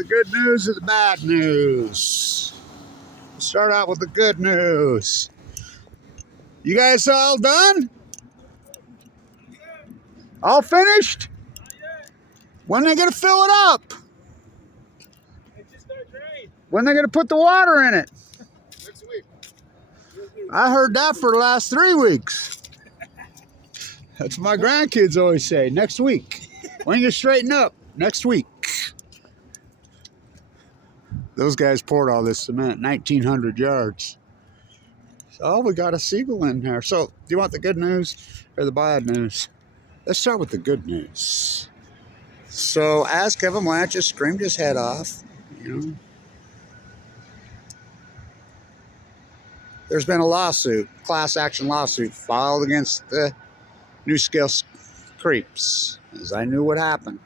the good news or the bad news? Let's start out with the good news. You guys all done? All finished? When are they going to fill it up? When are they going to put the water in it? Next week. I heard that for the last 3 weeks. That's what my grandkids always say. Next week. When you straighten up? Next week. Those guys poured all this cement, 1,900 yards. Oh, we got a seagull in there. So, do you want the good news or the bad news? Let's start with the good news. So, as Kevin Blanch just screamed his head off, there's been a lawsuit, class action lawsuit, filed against the Nuscale creeps, as I knew what happened.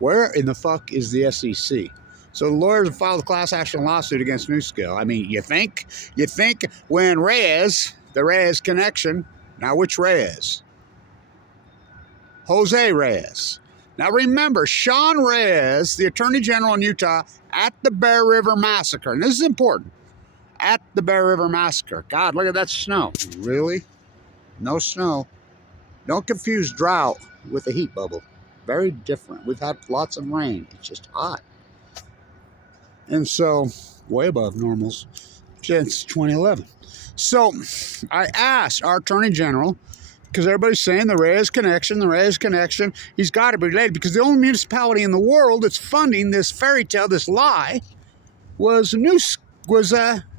Where in the fuck is the SEC? So the lawyers have filed a class action lawsuit against Nuscale. I mean, you think when Reyes, the Reyes connection, now which Reyes? Jose Reyes. Now remember, Sean Reyes, the Attorney General in Utah, at the Bear River Massacre, and this is important, at the Bear River Massacre. God, look at that snow. Really? No snow. Don't confuse drought with a heat bubble. Very different. We've had lots of rain. It's just hot. And so, way above normals since 2011. So, I asked our Attorney General, because everybody's saying the Reyes connection, he's got to be related, because the only municipality in the world that's funding this fairy tale, this lie, was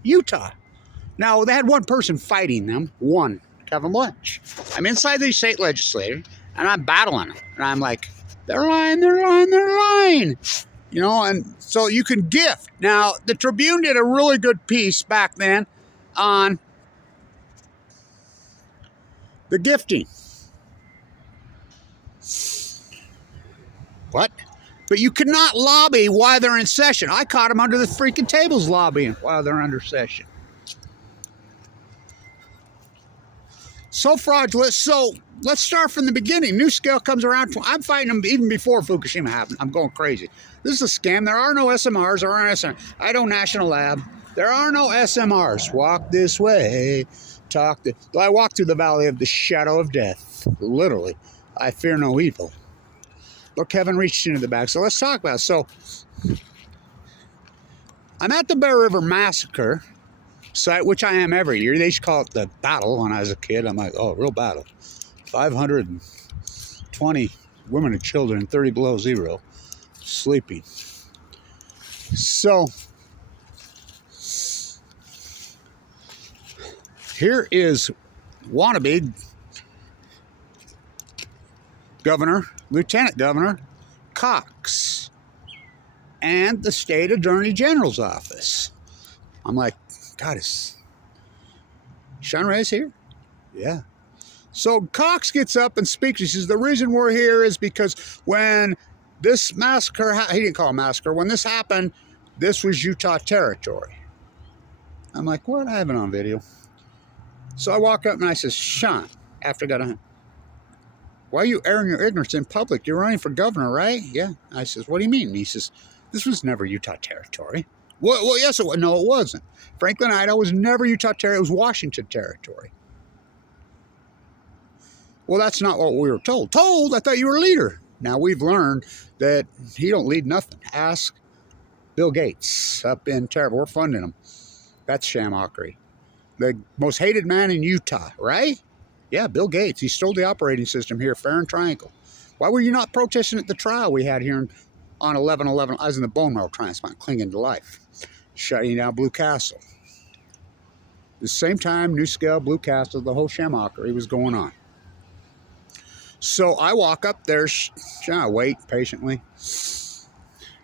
Utah. Now, they had one person fighting them, one, Kevin Blanch. I'm inside the state legislature, and I'm battling them. And I'm like, they're lying. And so you can gift. Now, the Tribune did a really good piece back then on the gifting. What? But you cannot lobby while they're in session. I caught them under the freaking tables lobbying while they're under session. So fraudulent. So let's start from the beginning. Nuscale comes around. I'm fighting them even before Fukushima happened. I'm going crazy. This is a scam. There are no SMRs. There aren't SMRs. I don't National Lab. There are no SMRs. Walk this way. I walk through the valley of the shadow of death. Literally. I fear no evil. But Kevin reached into the bag. So let's talk about it. So I'm at the Bear River Massacre site, which I am every year. They used to call it the battle when I was a kid. I'm like, oh, real battle. 520 women and children, 30 below zero, sleeping. So here is wannabe governor, lieutenant governor Cox, and the state attorney general's office. I'm like, God, is Sean Reyes here? Yeah. So Cox gets up and speaks. He says, the reason we're here is because when this massacre, he didn't call it a massacre, when this happened, this was Utah territory. I'm like, what? I have it on video. So I walk up and I says, Sean, after I got on, why are you airing your ignorance in public? You're running for governor, right? Yeah. I says, what do you mean? And he says, this was never Utah territory. Well, yes, it was. No, it wasn't. Franklin, Idaho was never Utah territory. It was Washington territory. Well, that's not what we were told. I thought you were a leader. Now, we've learned that he don't lead nothing. Ask Bill Gates up in Terrible. We're funding him. That's shamockery. The most hated man in Utah, right? Yeah, Bill Gates. He stole the operating system here, fair and triangle. Why were you not protesting at the trial we had here on 11/11? I was in the bone marrow transplant, clinging to life, shutting down Blue Castle. The same time, Nuscale, Blue Castle, the whole shamockery was going on. So I walk up there, I wait patiently,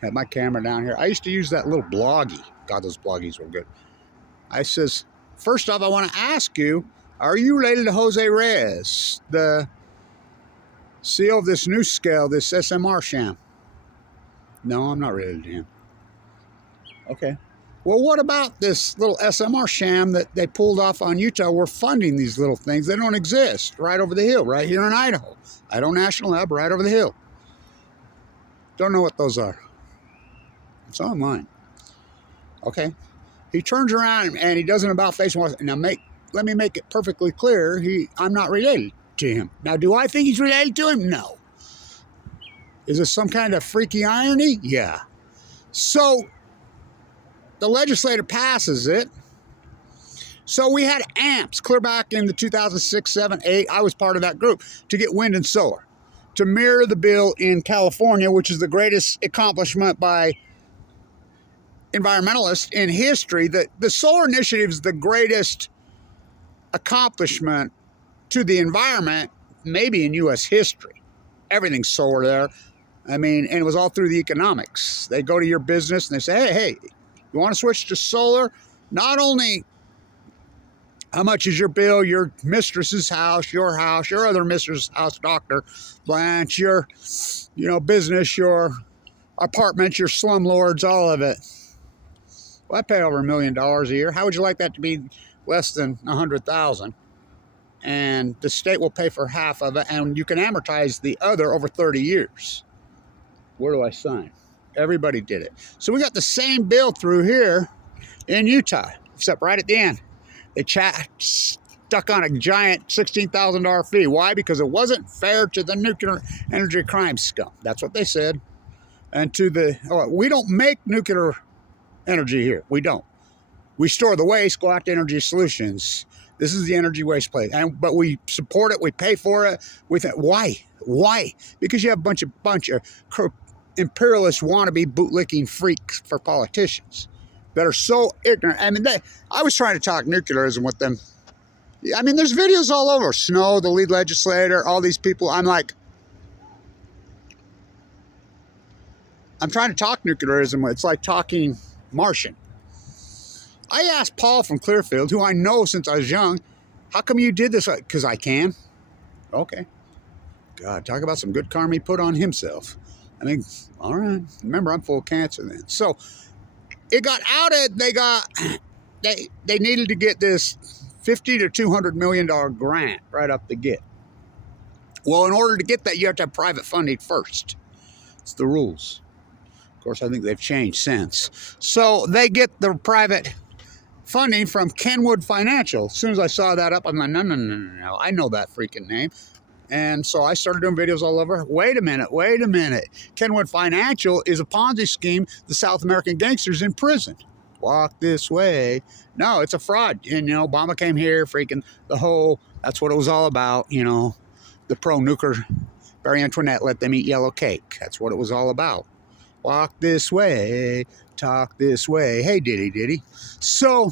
have my camera down here. I used to use that little bloggy. God, those bloggies were good. I says, first off, I want to ask you, are you related to Jose Reyes, the CEO of this Nuscale, this SMR sham? No, I'm not related to him. Okay. Well, what about this little SMR sham that they pulled off on Utah? We're funding these little things. They don't exist right over the hill, right here in Idaho. Idaho National Lab, right over the hill. Don't know what those are. So am mine. Okay. He turns around and he does an about face. Now let me make it perfectly clear. I'm not related to him. Now, do I think he's related to him? No. Is this some kind of freaky irony? Yeah. So the legislature passes it. So we had AMPs clear back in the 2006, 7, 8. I was part of that group to get wind and solar, to mirror the bill in California, which is the greatest accomplishment by environmentalists in history. The solar initiative is the greatest accomplishment to the environment, maybe in U.S. history. Everything's solar there. I mean, and it was all through the economics. They go to your business and they say, hey, you want to switch to solar? Not only how much is your bill, your mistress's house, your other mistress's house, Dr. Blanch, your, business, your apartment, your slumlords, all of it. Well, I pay over $1 million a year. How would you like that to be less than $100,000? And the state will pay for half of it, and you can amortize the other over 30 years. Where do I sign? Everybody did it. So we got the same bill through here in Utah, except right at the end. They stuck on a giant $16,000 fee. Why? Because it wasn't fair to the nuclear energy crime scum. That's what they said. And we don't make nuclear energy here. We don't. We store the waste, go out to Energy Solutions. This is the energy waste place. But we support it, we pay for it. We think, why? Why? Because you have a bunch of imperialist wannabe bootlicking freaks for politicians that are so ignorant. I mean, I was trying to talk nuclearism with them. I mean, there's videos all over. Snow, the lead legislator, all these people. I'm trying to talk nuclearism. It's like talking Martian. I asked Paul from Clearfield, who I know since I was young, how come you did this? Because I can. Okay. God, talk about some good karma he put on himself. I mean, all right. Remember, I'm full of cancer then. So it got outed. They needed to get this $50 to $200 million grant right up the get. Well, in order to get that, you have to have private funding first. It's the rules. Of course, I think they've changed since. So they get the private funding from Kenwood Financial. As soon as I saw that up, I'm like, no. I know that freaking name. And so I started doing videos all over. Wait a minute. Kenwood Financial is a Ponzi scheme. The South American gangsters in prison. Walk this way. No, it's a fraud. And, Obama came here, freaking that's what it was all about. The pro-nuclear Marie Antoinette let them eat yellow cake. That's what it was all about. Walk this way, talk this way. Hey, diddy. So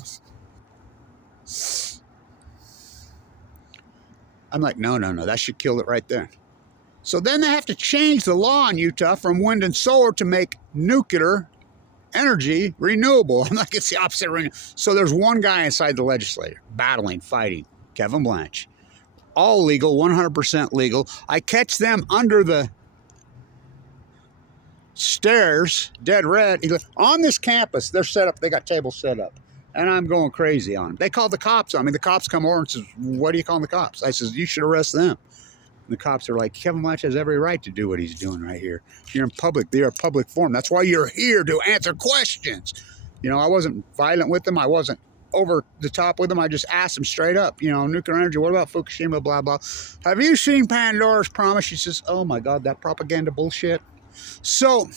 I'm like, no, that should kill it right there. So then they have to change the law in Utah from wind and solar to make nuclear energy renewable. I'm like, it's the opposite of renewable. So there's one guy inside the legislature battling, fighting, Kevin Blanch. All legal, 100% legal. I catch them under the stairs, dead red. On this campus, they're set up. They got tables set up. And I'm going crazy on them. They called the cops on me. The cops come over and says, what are you calling the cops? I says, you should arrest them. And the cops are like, Kevin Blanch has every right to do what he's doing right here. You're in public. They're a public forum. That's why you're here, to answer questions. I wasn't violent with them. I wasn't over the top with them. I just asked them straight up, nuclear energy, what about Fukushima, blah, blah. Have you seen Pandora's Promise? She says, oh my God, that propaganda bullshit. So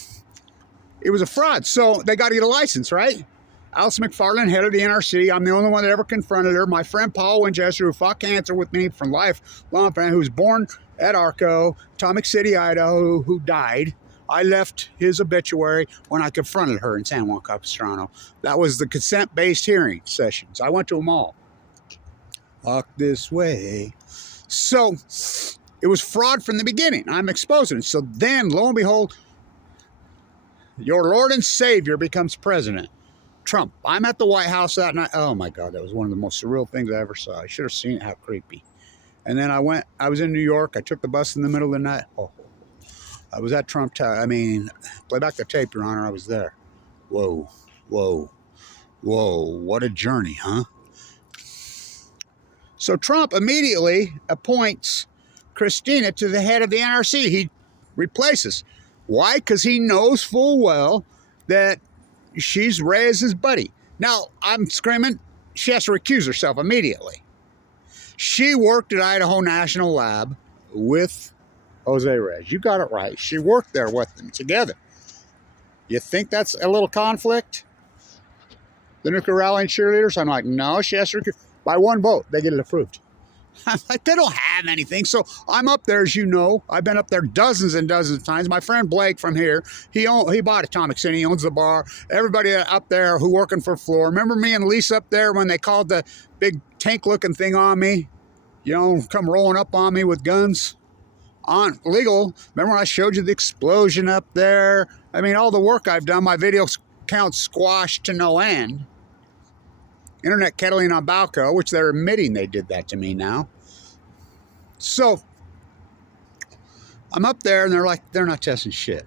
it was a fraud. So they got to get a license, right? Alice McFarland, head of the NRC. I'm the only one that ever confronted her. My friend Paul Winchester, who fought cancer with me from lifelong friend, who was born at Arco, Atomic City, Idaho, who died. I left his obituary when I confronted her in San Juan Capistrano. That was the consent-based hearing sessions. I went to them all. Walk this way. So it was fraud from the beginning. I'm exposing it. So then, lo and behold, your Lord and Savior becomes president. Trump. I'm at the White House that night. Oh my God, that was one of the most surreal things I ever saw. I should have seen it, how creepy. And then I was in New York. I took the bus in the middle of the night. I was at Trump Tower. Play back the tape, Your Honor. I was there. Whoa. What a journey, huh? So Trump immediately appoints Christina to the head of the NRC. He replaces. Why? Because he knows full well that she's Reyes's buddy. Now, I'm screaming, she has to recuse herself immediately. She worked at Idaho National Lab with Jose Reyes. You got it right. She worked there with them together. You think that's a little conflict? The nuclear rallying cheerleaders? I'm like, no, she has to recuse. By one vote, they get it approved. I'm like, they don't have anything. So I'm up there, as you know. I've been up there dozens and dozens of times. My friend Blake from here, he bought Atomic City. He owns the bar. Everybody up there who working for Floor. Remember me and Lisa up there when they called the big tank-looking thing on me? You know, come rolling up on me with guns? On legal. Remember when I showed you the explosion up there? I mean, all the work I've done, my video count squashed to no end. Internet kettling on Balco, which they're admitting they did that to me now. So I'm up there and they're like, they're not testing shit.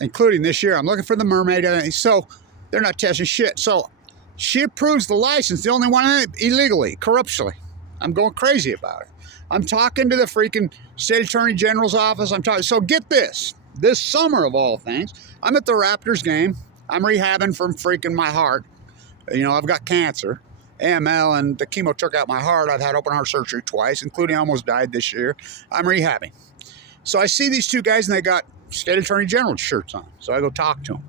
Including this year, I'm looking for the mermaid. So they're not testing shit. So she approves the license, the only one illegally, corruptionally. I'm going crazy about it. I'm talking to the freaking state attorney general's office. So get this. This summer of all things, I'm at the Raptors game. I'm rehabbing from freaking my heart. You know, I've got cancer, AML, and the chemo took out my heart. I've had open heart surgery twice, including I almost died this year. I'm rehabbing. So I see these two guys, and they got state attorney general shirts on. So I go talk to them.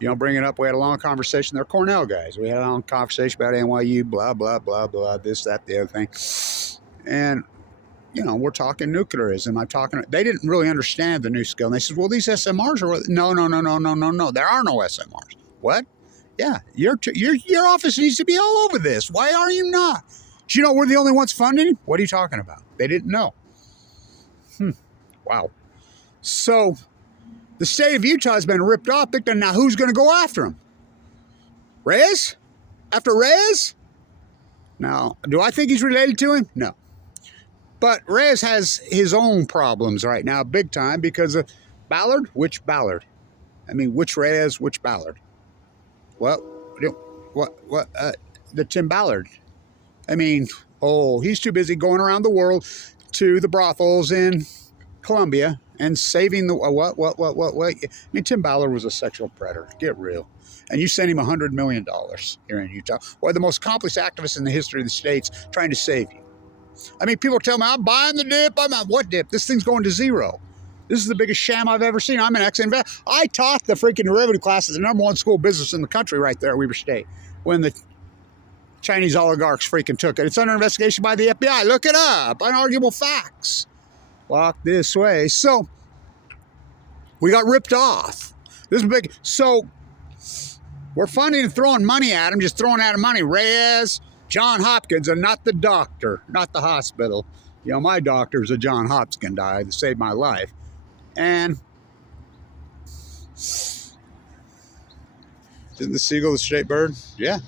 You know, bring it up. We had a long conversation. They're Cornell guys. We had a long conversation about NYU, blah, blah, blah, blah, this, that, the other thing. And, you know, we're talking nuclearism. I'm talking, they didn't really understand the Nuscale. And they said, well, these SMRs are, no. There are no SMRs. What? Yeah, your office needs to be all over this. Why are you not? Do you know we're the only ones funding? What are you talking about? They didn't know. Wow. So the state of Utah has been ripped off. Now who's going to go after him? Reyes? After Reyes? Now, do I think he's related to him? No. But Reyes has his own problems right now, big time, because of Ballard. Which Ballard? I mean, which Reyes? Which Ballard? What? The Tim Ballard. I mean, he's too busy going around the world to the brothels in Colombia and saving the what? I mean, Tim Ballard was a sexual predator. Get real. And you sent him $100 million here in Utah. One of the most accomplished activists in the history of the states trying to save you. I mean, people tell me, I'm buying the dip. I'm not. What dip? This thing's going to zero. This is the biggest sham I've ever seen. I'm an ex-investor. I taught the freaking derivative class at the #1 school of business in the country right there at Weber State when the Chinese oligarchs freaking took it. It's under investigation by the FBI. Look it up. Unarguable facts. Walk this way. So we got ripped off. This is big. So we're funding and throwing money at him, just throwing at him money. Reyes, John Hopkins, and not the doctor, not the hospital. You know, my doctor's a John Hopkins guy that saved my life. And isn't the seagull the state bird? Yeah.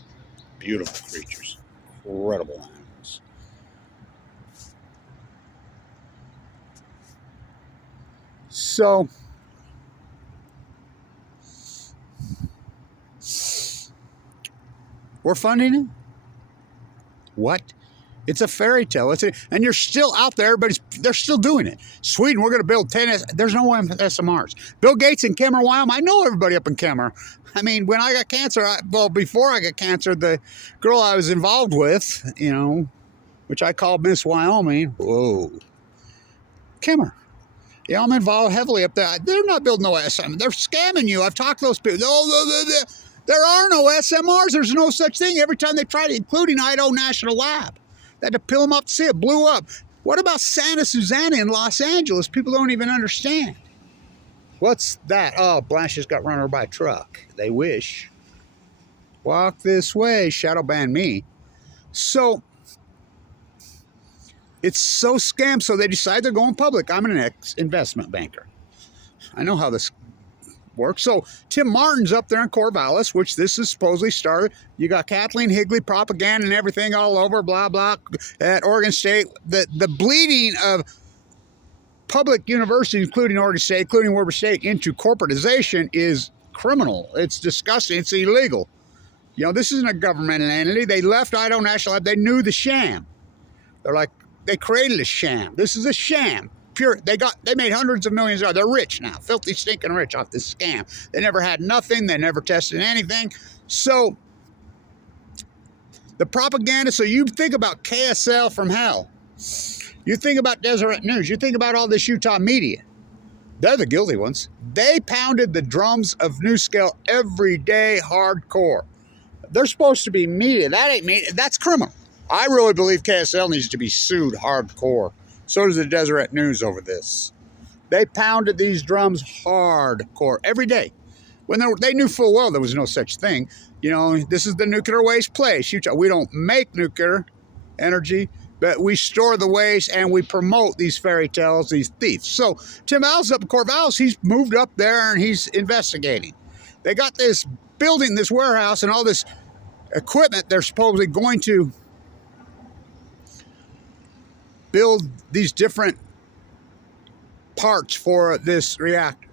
Beautiful creatures. Incredible animals. So we're funding it? What? It's a fairy tale. And you're still out there, but they're still doing it. Sweden, we're going to build 10. There's no SMRs. Bill Gates in Kemmer, Wyoming. I know everybody up in Kemmer. I mean, when I got cancer, before I got cancer, the girl I was involved with, you know, which I called Miss Wyoming. Whoa. Kemmer. Yeah, I'm involved heavily up there. They're not building no SMR. They're scamming you. I've talked to those people. There are no SMRs. There's no such thing. Every time they tried it, including Idaho National Lab. They had to peel them up to see it. Blew up. What about Santa Susana in Los Angeles? People don't even understand. What's that? Oh, Blanche just got run over by a truck. They wish. Walk this way. Shadow ban me. So it's so scam. So they decide they're going public. I'm an ex-investment banker. I know how this works. So Tim Martin's up there in Corvallis, which this is supposedly started. You got Kathleen Higley propaganda and everything all over, blah, blah, at Oregon State. The bleeding of public universities, including Oregon State, including Weber State, into corporatization is criminal. It's disgusting. It's illegal. You know, this isn't a governmental entity. They left Idaho National Lab. They knew the sham. They're like, they created a sham. This is a sham. they made hundreds of millions. They're rich now, filthy, stinking rich off this scam. They never had nothing. They never tested anything. So the propaganda, so you think about KSL from hell. You think about Deseret News. You think about all this Utah media. They're the guilty ones. They pounded the drums of Nuscale every day, hardcore. They're supposed to be media. That ain't media. That's criminal. I really believe KSL needs to be sued hardcore. So does the Deseret News over this. They pounded these drums hardcore every day. When they knew full well there was no such thing. You know, this is the nuclear waste place. Utah, we don't make nuclear energy, but we store the waste and we promote these fairy tales, these thieves. So Tim Al's up in Corvallis. He's moved up there and he's investigating. They got this building, this warehouse, and all this equipment. They're supposedly going to build these different parts for this reactor.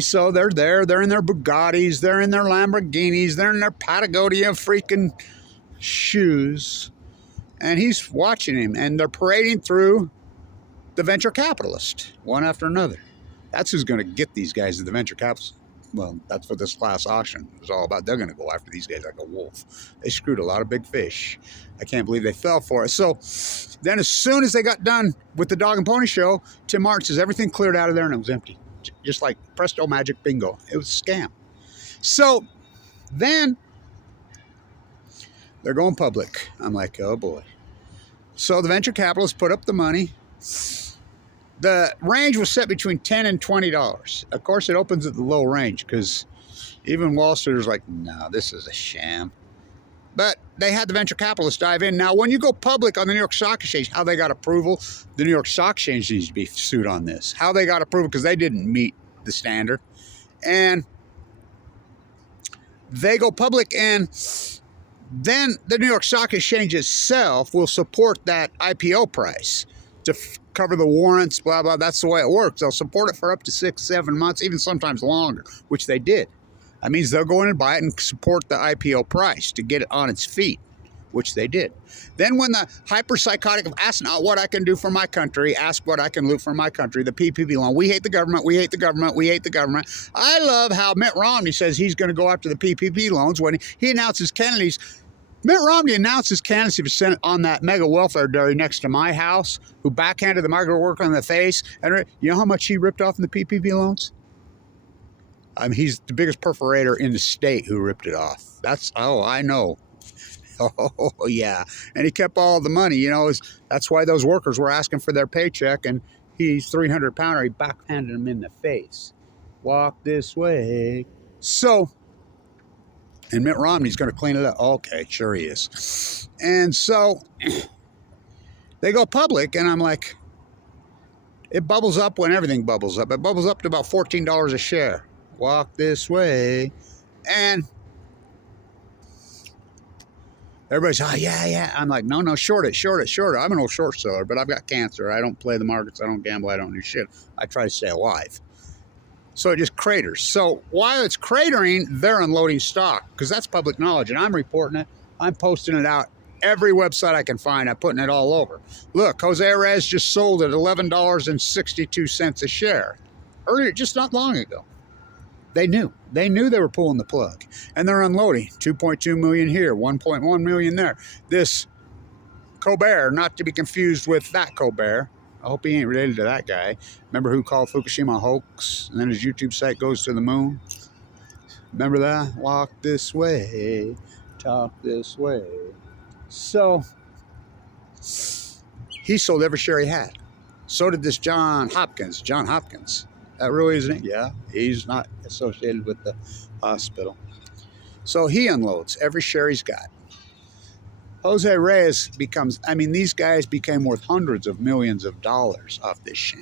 So they're there, they're in their Bugattis, they're in their Lamborghinis, they're in their Patagonia freaking shoes. And he's watching him, and they're parading through the venture capitalist, one after another. That's who's going to get these guys, the venture capitalists. Well, that's what this class auction was all about. They're going to go after these guys like a wolf. They screwed a lot of big fish. I can't believe they fell for it. So then as soon as they got done with the dog and pony show, Tim Martin says everything cleared out of there and it was empty. Just like presto magic bingo. It was a scam. So then they're going public. I'm like, oh boy. So the venture capitalists put up the money. The range was set between $10 and $20. Of course, it opens at the low range because even Wall Streeters like, no, this is a sham. But they had the venture capitalists dive in. Now, when you go public on the New York Stock Exchange, how they got approval, the New York Stock Exchange needs to be sued on this. How they got approval, because they didn't meet the standard. And they go public, and then the New York Stock Exchange itself will support that IPO price to cover the warrants, blah, blah. That's the way it works. They'll support it for up to 6-7 months, even sometimes longer, which they did. That means they'll go in and buy it and support the IPO price to get it on its feet, which they did. Then when the hyper-psychotic of ask not what I can do for my country, ask what I can loot for my country, the PPP loan, we hate the government, we hate the government, we hate the government. I love how Mitt Romney says he's going to go after the PPP loans when he announces Kennedy's. Mitt Romney announced his candidacy for Senate on that mega welfare dairy next to my house, who backhanded the migrant worker in the face. And you know how much he ripped off in the PPP loans? I mean, he's the biggest perforator in the state who ripped it off. Oh, I know. Oh, yeah. And he kept all the money, you know. That's why those workers were asking for their paycheck, and he's 300-pounder. He backhanded them in the face. Walk this way. So, and Mitt Romney's going to clean it up. Okay, sure he is. And so they go public, and I'm like, it bubbles up when everything bubbles up. It bubbles up to about $14 a share. Walk this way. And everybody's, oh, yeah. I'm like, no, short it. I'm an old short seller, but I've got cancer. I don't play the markets. I don't gamble. I don't do shit. I try to stay alive. So it just craters. So while it's cratering, they're unloading stock because that's public knowledge, and I'm reporting it. I'm posting it out every website I can find. I'm putting it all over. Look, Jose Reyes just sold at $11.62 a share earlier, just not long ago. They knew they were pulling the plug, and they're unloading 2.2 million here, 1.1 million there. This Colbert, not to be confused with that Colbert. I hope he ain't related to that guy. Remember who called Fukushima a hoax, and then his YouTube site goes to the moon? Remember that? Walk this way, talk this way. So he sold every share he had. So did this John Hopkins. That really isn't it? Yeah, he's not associated with the hospital. So he unloads every share he's got. Jose Reyes these guys became worth hundreds of millions of dollars off this sham,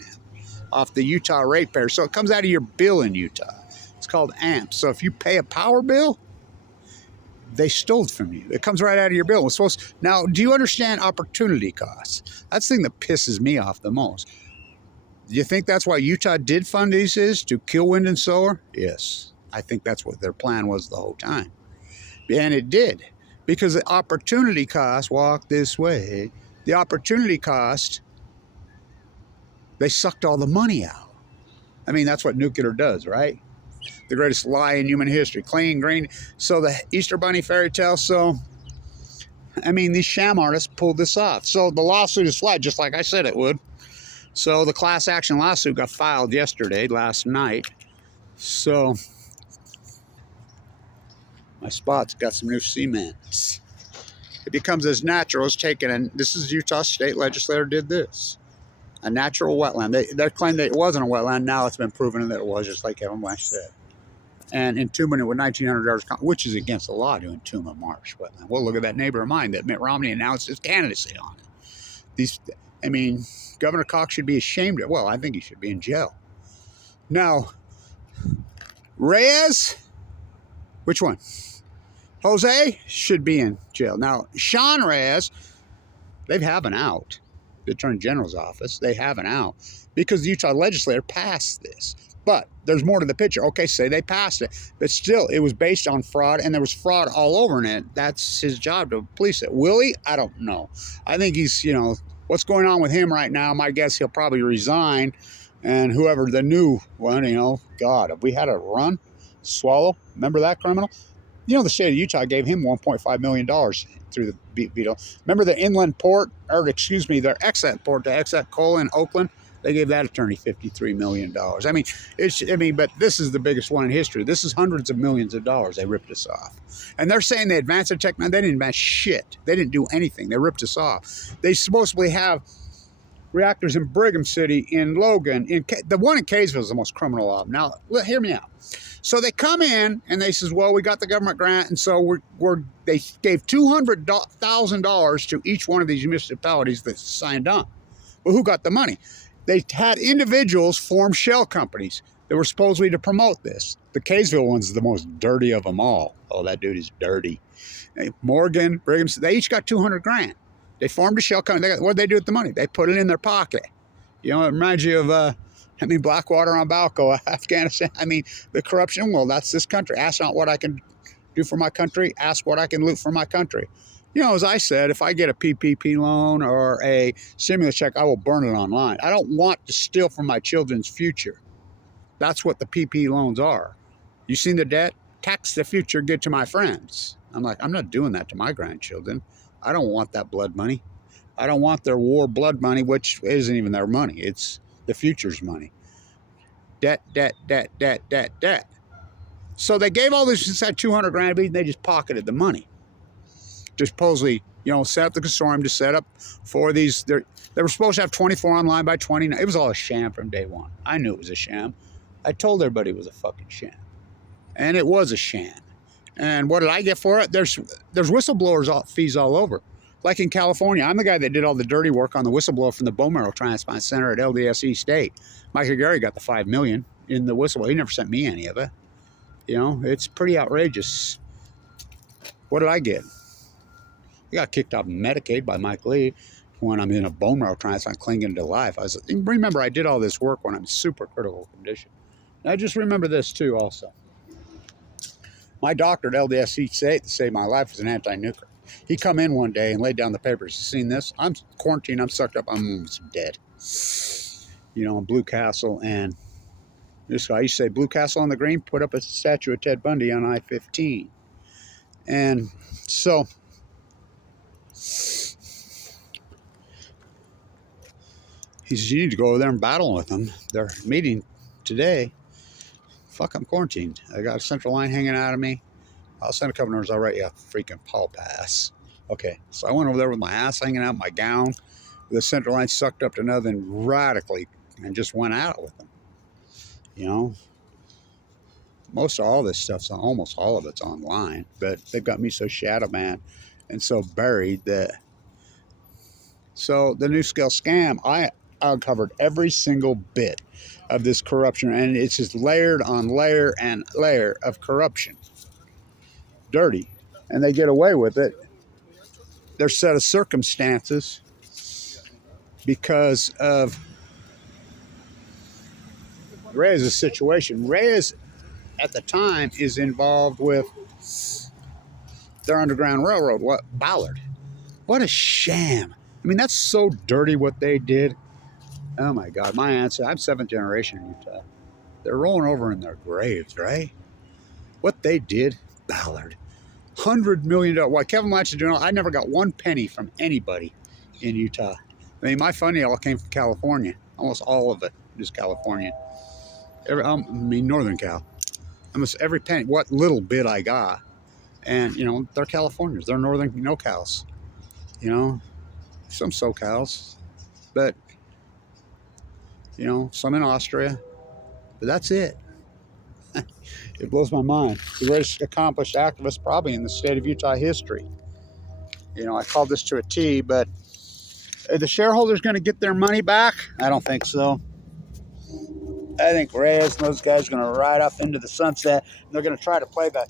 off the Utah ratepayers. So it comes out of your bill in Utah. It's called AMP. So if you pay a power bill, they stole it from you. It comes right out of your bill. Now, do you understand opportunity costs? That's the thing that pisses me off the most. Do you think that's why Utah did fund these to kill wind and solar? Yes. I think that's what their plan was the whole time. And it did. Because the opportunity cost, walk this way, the opportunity cost They sucked all the money out. I mean, that's what nuclear does, right? The greatest lie in human history. Clean, green. So the Easter Bunny fairy tale. So, I mean, these sham artists pulled this off. So the lawsuit is fled, just like I said it would. So the class action lawsuit got filed last night. So my spot's got some new cement. It becomes as natural as taking, and this is Utah state legislator did this. A natural wetland. They claimed that it wasn't a wetland. Now it's been proven that it was, just like Kevin Blanch said. And entombment it with 1,900 yards, which is against the law to entomb a marsh wetland. Well, look at that neighbor of mine that Mitt Romney announced his candidacy on it. I mean, Governor Cox should be ashamed of. Well, I think he should be in jail. Now, Reyes, which one? Jose should be in jail. Now, Sean Reyes, they have an out. The Attorney General's office, they have an out because the Utah legislature passed this. But there's more to the picture. Okay, say they passed it, but still, it was based on fraud, and there was fraud all over in it. That's his job to police it. Will he? I don't know. I think he's, what's going on with him right now, my guess he'll probably resign, and whoever the new one, God, have we had a run? Swallow? Remember that criminal? The state of Utah gave him $1.5 million through the veto. Remember the inland port, their exit port, the exit coal in Oakland? They gave that attorney $53 million. But this is the biggest one in history. This is hundreds of millions of dollars they ripped us off. And they're saying they advanced the technology. They didn't advance shit. They didn't do anything. They ripped us off. They supposedly have reactors in Brigham City, in Logan. The one in Kaysville is the most criminal of them. Now, hear me out. So they come in and they says, well, we got the government grant, and so they gave $200,000 to each one of these municipalities that signed on. Well, who got the money? They had individuals form shell companies that were supposedly to promote this. The Kaysville one's the most dirty of them all. Oh, that dude is dirty. Morgan, Brigham, they each got $200,000. They formed a shell company. What did they do with the money? They put it in their pocket. It reminds you of Blackwater on Balco, Afghanistan. The corruption, well, that's this country. Ask not what I can do for my country. Ask what I can loot for my country. As I said, if I get a PPP loan or a stimulus check, I will burn it online. I don't want to steal from my children's future. That's what the PP loans are. You seen the debt? Tax the future good to my friends. I'm not doing that to my grandchildren. I don't want that blood money. I don't want their war blood money, which isn't even their money. It's the future's money. Debt, debt, debt, debt, debt, debt. So they gave all this inside $200,000 and they just pocketed the money. Just supposedly, set up the consortium to set up for these. They were supposed to have 24 online by 29. It was all a sham from day one. I knew it was a sham. I told everybody it was a fucking sham. And it was a sham. And what did I get for it? There's whistleblowers fees all over. Like in California, I'm the guy that did all the dirty work on the whistleblower from the bone marrow transplant center at LDSE State. Michael Gary got the $5 million in the whistleblower. He never sent me any of it. It's pretty outrageous. What did I get? I got kicked off Medicaid by Mike Lee when I'm in a bone marrow transplant clinging to life. Remember, I did all this work when I'm in super critical condition. And I just remember this too also. My doctor at LDSE State that saved my life was an anti-nuker. He come in one day and laid down the papers. You seen this? I'm quarantined. I'm sucked up. I'm almost dead. In Blue Castle. And this guy, I used to say, Blue Castle on the Green, put up a statue of Ted Bundy on I-15. And so he says, you need to go over there and battle with them. They're meeting today. Fuck, I'm quarantined. I got a central line hanging out of me. I'll send a couple numbers. I'll write you a freaking Paul pass. Okay, so I went over there with my ass hanging out, my gown, with the central line sucked up to nothing radically, and just went out with them. Most of all this stuff's almost all of it's online, but they've got me so shadow man and so buried that. So the Nuscale scam, I uncovered every single bit of this corruption, and it's just layered on layer and layer of corruption. Dirty, and they get away with it. Their set of circumstances because of Reyes' situation. Reyes, at the time, is involved with their Underground Railroad. Ballard. What a sham. That's so dirty what they did. Oh my God, my aunts, I'm seventh generation in Utah. They're rolling over in their graves, right? What they did, Ballard. $100 million. Why Kevin Blanch is doing all, I never got one penny from anybody in Utah. I mean, my funding all came from California. Almost all of it is California. I mean, Northern Cal. Almost every penny, what little bit I got. And, you know, they're Californians. They're Northern NoCals. You know, some SoCals. But, you know, some in Austria. But that's it. It blows my mind. The greatest accomplished activist probably in the state of Utah history. You know, I called this to a T, but are the shareholders going to get their money back? I don't think so. I think Reyes and those guys are going to ride up into the sunset. And they're going to try to play the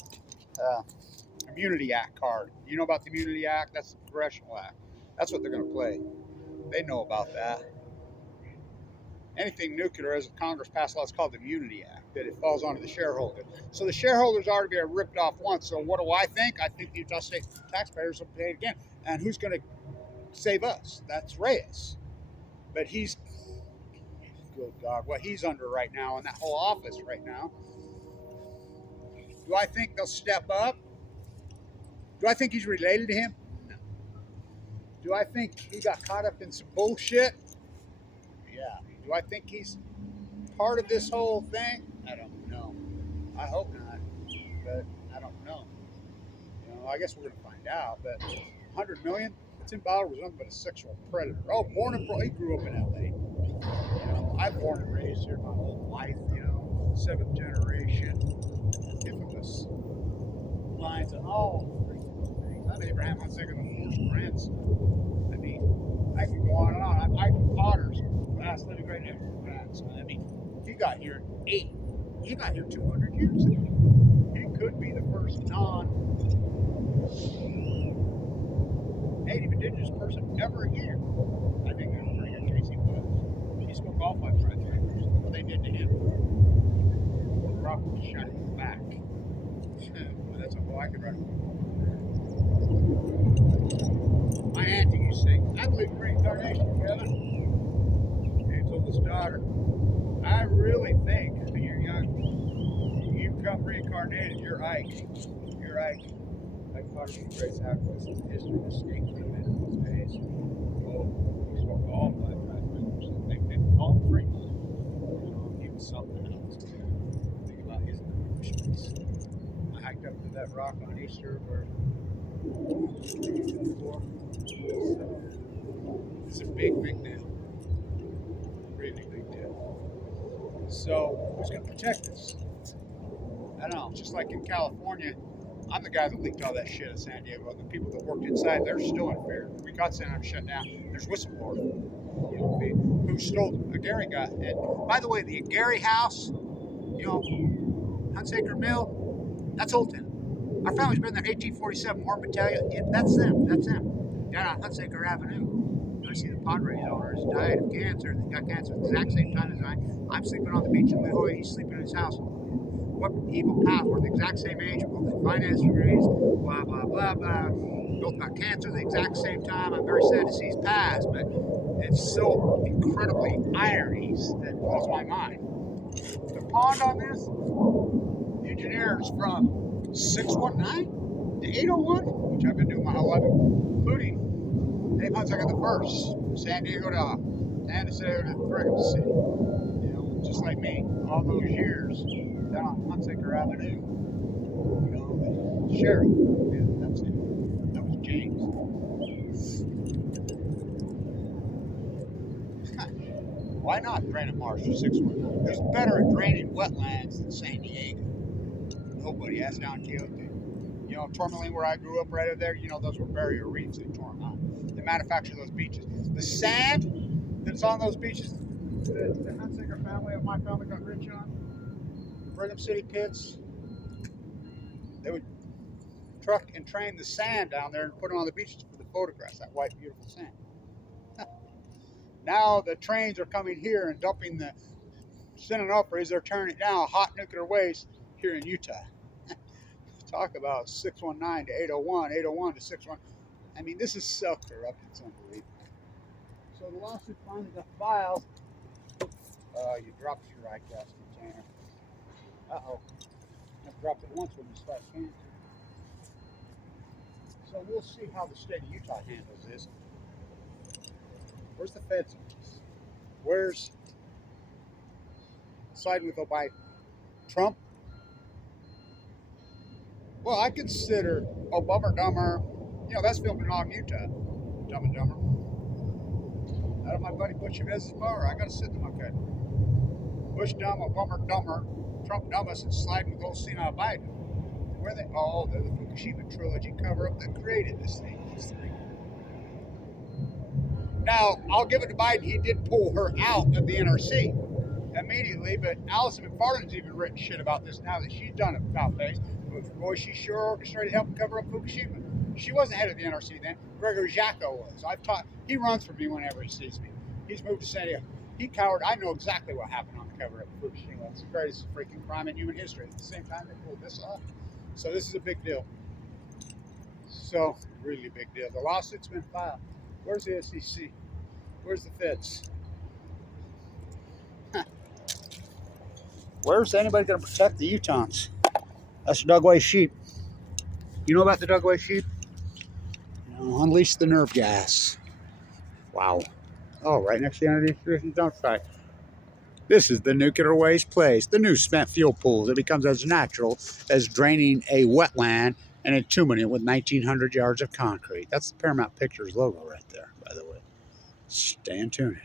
Immunity Act card. You know about the Immunity Act? That's the Congressional Act. That's what they're going to play. They know about that. Anything nuclear, as Congress passed law, it's called the Immunity Act, that it falls onto the shareholder. So the shareholders already get ripped off once. So what do I think? I think the Utah State taxpayers will pay it again. And who's going to save us? That's Reyes. But he's, good God, what he's under right now in that whole office right now. Do I think they'll step up? Do I think he's related to him? No. Do I think he got caught up in some bullshit? Yeah. Do I think he's part of this whole thing? I don't know. I hope not, but I don't know. You know, I guess we're going to find out. But 100 million, Tim Ballard was nothing but a sexual predator. Oh, he grew up in LA. You know, I'm born and raised here my whole life. You know, seventh generation, infamous lines and all things. I'm Abraham Hunsaker, the fourth grandson. I mean, I can go on and on. I'm Potter's last living great grandson. I mean, he got here he got here 200 years ago. He could be the first non-native indigenous person ever here. I think that's a pretty good case he was. He spoke all 5 tribes languages. What they did to him. The rock was shining back. Well, that's all I could write. My auntie used to say, I believe in reincarnation, Kevin. He told his daughter, I really think that you're young. You become reincarnated, you're Ike. You're Ike. Like part of the greatest activists in the history of the state would have been in those days. Oh, he spoke all 5 tribes languages. They call him free. You know, he was something else. Think about his accomplishments. I hiked up to that rock on Easter where it's a big, big deal. Really big deal. So, who's going to protect us? I don't know. Just like in California, I'm the guy that leaked all that shit at San Diego. The people that worked inside, they're still in fear. We got San Diego shut down. There's whistleblowers, you know, who stole a Gary guy. And by the way, the Gary house, you know, Hunsaker Mill, that's Old Town. Our family's been there 1847, War Battalion. That's them. That's them. Down on Hunsaker Avenue. I see the Padres owners died of cancer. They got cancer at the exact same time as I. I'm sleeping on the beach in La Jolla. He's sleeping in his house. What evil path? We're the exact same age. Both in finance degrees. Blah blah blah blah. Both got cancer at the exact same time. I'm very sad to see his pass, but it's so incredibly ironies that blows my mind. The pond on this, the engineers from 619 to 801, which I've been doing my whole life, including 8 months I got the first. San Diego to San Diego to Brigham City. You know, just like me, all those years down on Hunsaker Avenue. You know, the sheriff. Yeah, that's it. That was James. Why not drain a marsh for 619? Who's better at draining wetlands than San Diego? Nobody. Asked down Quixote. You know, Tourmaline, where I grew up right over there, you know, those were barrier reefs they tore them out. They manufacture those beaches. The sand that's on those beaches, the Hunsaker family of my family got rich on, the Brigham City pits, they would truck and train the sand down there and put it on the beaches for the photographs, that white, beautiful sand. Now the trains are coming here and dumping the Sinanopras, they're turning it down, hot nuclear waste here in Utah. Talk about 619 to 801, 801 to 61. I mean, this is so corrupt, it's unbelievable. So the lawsuit finally got filed. You dropped your eye gas container. Uh-oh. I've dropped it once when you start canning. So we'll see how the state of Utah handles this. Where's the feds on this? Where's siding with Obama? Trump? Well, I consider Obama Dumber, you know, that's filming on Utah. Dumb and Dumber. Out of my buddy Butch Chavez's bar, I gotta sit in my cut. Bush dumb, Obama dumber, Trump dumbest, and sliding with old senile Biden. Where they? Oh, they're the Fukushima trilogy cover-up that created this thing. Now, I'll give it to Biden. He did pull her out of the NRC immediately, but Allison McFarland's even written shit about this now that she's done it about face. Boy, she sure orchestrated helping cover up Fukushima. She wasn't head of the NRC then. Gregory Jacko was. He runs for me whenever he sees me. He's moved to San Diego. He cowered. I know exactly what happened on the cover up of Fukushima. It's the greatest freaking crime in human history. At the same time, they pulled this off. So this is a big deal. So, really big deal. The lawsuit's been filed. Where's the SEC? Where's the feds? Where's anybody going to protect the UTAHAN'S? That's the Dugway sheep. You know about the Dugway sheep? Unleash the nerve gas. Wow. Oh, right next to the energy dump site. This is the nuclear waste place. The new spent fuel pools. It becomes as natural as draining a wetland and entombing it with 1,900 yards of concrete. That's the Paramount Pictures logo right there, by the way. Stay tuned.